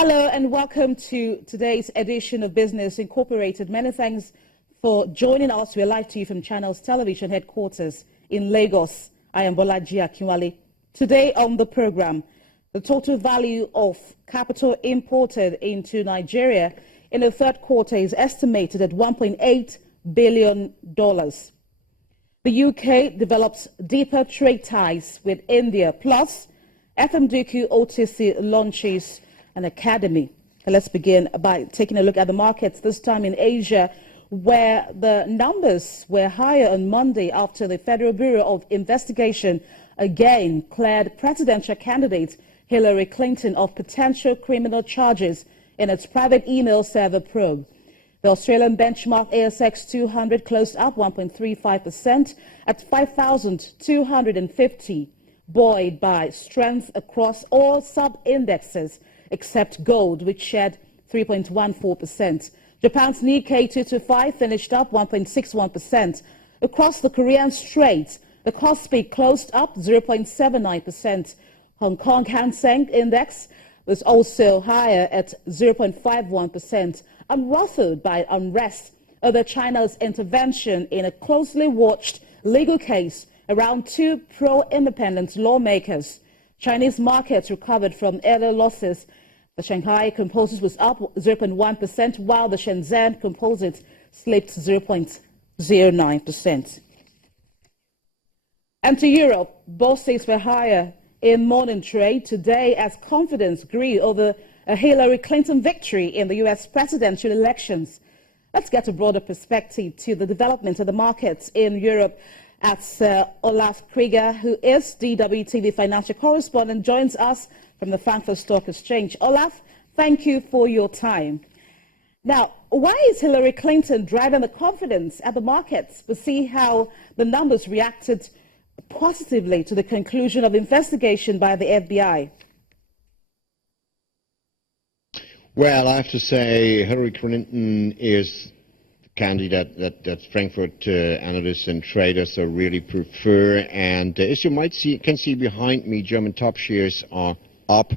Hello and welcome to today's edition of Business Incorporated. Many thanks for joining us. We're live to you from Channels Television headquarters in Lagos. I am Bolaji Akinwale. Today on the program, the total value of capital imported into Nigeria in the third quarter is estimated at $1.8 billion. The UK develops deeper trade ties with India, plus FMDQ OTC launches an academy. Let's begin by taking a look at the markets, this time in Asia, where the numbers were higher on Monday after the Federal Bureau of Investigation again cleared presidential candidate Hillary Clinton of potential criminal charges in its private email server probe. The Australian benchmark ASX 200 closed up 1.35% at 5,250, buoyed by strength across all sub-indexes except gold, which shed 3.14%. Japan's Nikkei 225 finished up 1.61%. Across the Korean Strait, the Kospi closed up 0.79%. Hong Kong Hang Seng Index was also higher at 0.51%, unruffled by unrest over China's intervention in a closely watched legal case around two pro-independence lawmakers. Chinese markets recovered from earlier losses. The Shanghai Composite was up 0.1%, while the Shenzhen Composite slipped 0.09%. And to Europe, bourses were higher in morning trade today as confidence grew over a Hillary Clinton victory in the U.S. presidential elections. Let's get a broader perspective to the development of the markets in Europe. As Olaf Krieger, who is DWTV financial correspondent, joins us from the Frankfurt Stock Exchange. Olaf, thank you for your time. Now, why is Hillary Clinton driving the confidence at the markets? We'll see how the numbers reacted positively to the conclusion of investigation by the FBI. Well, I have to say Hillary Clinton is candidate that Frankfurt analysts and traders really prefer, and as you might can see behind me, German top shares are up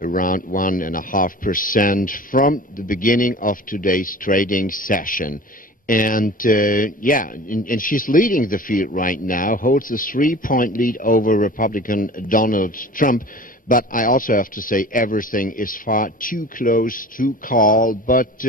around 1.5% from the beginning of today's trading session. And and she's leading the field right now, holds a 3-point lead over Republican Donald Trump. But I also have to say everything is far too close to call. But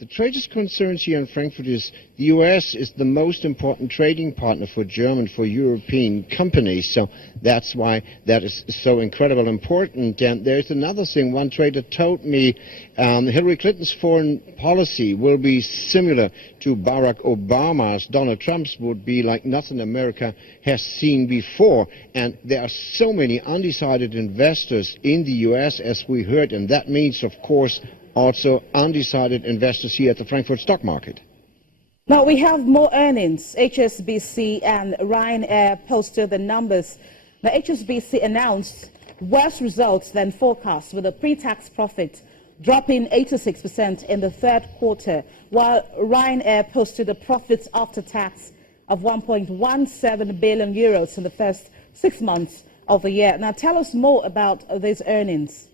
the traders' concerns here in Frankfurt is the U.S. is the most important trading partner for European companies. So that's why that is so incredibly important. And there's another thing. One trader told me Hillary Clinton's foreign policy will be similar to Barack Obama's. Donald Trump's would be like nothing America has seen before. And there are so many undecided investors in the U.S., as we heard, and that means, of course, also undecided investors here at the Frankfurt stock market. Now we have more earnings. HSBC and Ryanair posted the numbers. Now HSBC announced worse results than forecast, with a pre-tax profit dropping 86% in the third quarter, while Ryanair posted a profit after tax of 1.17 billion euros in the first 6 months of the year. Now tell us more about these earnings.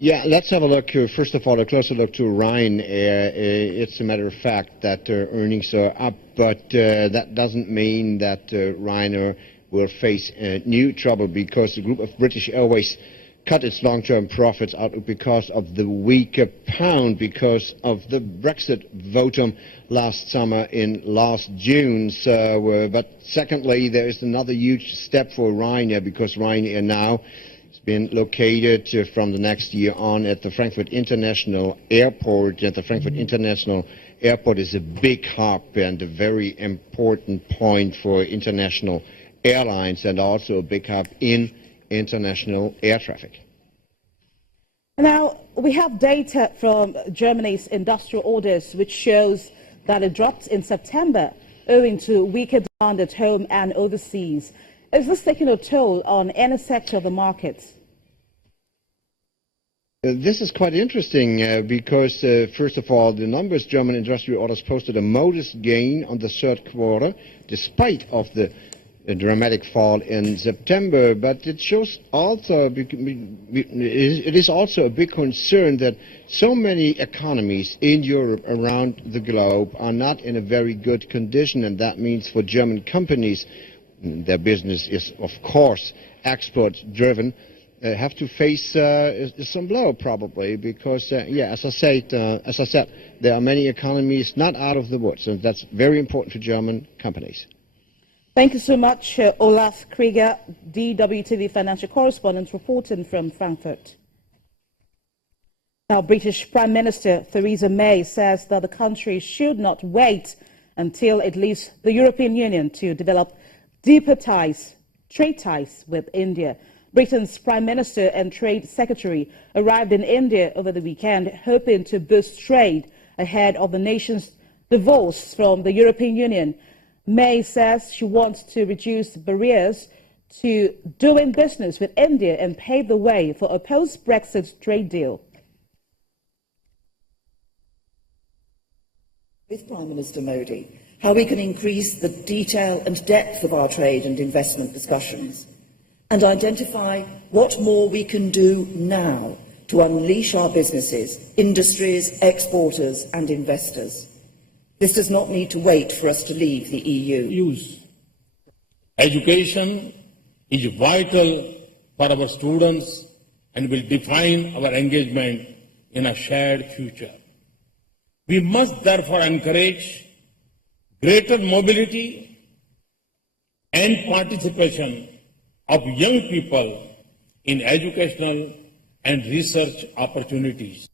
Yeah, let's have a look, first of all, a closer look to Ryanair. It's a matter of fact that their earnings are up, but that doesn't mean that Ryanair will face new trouble, because the group of British Airways cut its long-term profits out because of the weaker pound, because of the Brexit votum last summer in last June. But secondly, there is another huge step for Ryanair, because Ryanair now been located from the next year on at the Frankfurt International Airport. And the Frankfurt International Airport is a big hub and a very important point for international airlines, and also a big hub in international air traffic. Now, we have data from Germany's industrial orders, which shows that it dropped in September owing to weaker demand at home and overseas. Is this taking a toll on any sector of the market? This is quite interesting because, first of all, the numbers German industrial orders posted a modest gain on the third quarter, despite of the a dramatic fall in September, but it shows also, it is also a big concern that so many economies in Europe around the globe are not in a very good condition, and that means for German companies, their business is of course export driven, have to face some blow probably, because as I said, there are many economies not out of the woods, and that's very important for German companies. Thank you so much, Olaf Krieger, DWTV financial correspondent, reporting from Frankfurt. Now, British Prime Minister Theresa May says that the country should not wait until it leaves the European Union to develop deeper ties, trade ties with India. Britain's Prime Minister and Trade Secretary arrived in India over the weekend, hoping to boost trade ahead of the nation's divorce from the European Union. May says she wants to reduce barriers to doing business with India and pave the way for a post-Brexit trade deal. With Prime Minister Modi, how we can increase the detail and depth of our trade and investment discussions, and identify what more we can do now to unleash our businesses, industries, exporters and investors. This does not need to wait for us to leave the EU. Education is vital for our students and will define our engagement in a shared future. We must therefore encourage greater mobility and participation of young people in educational and research opportunities.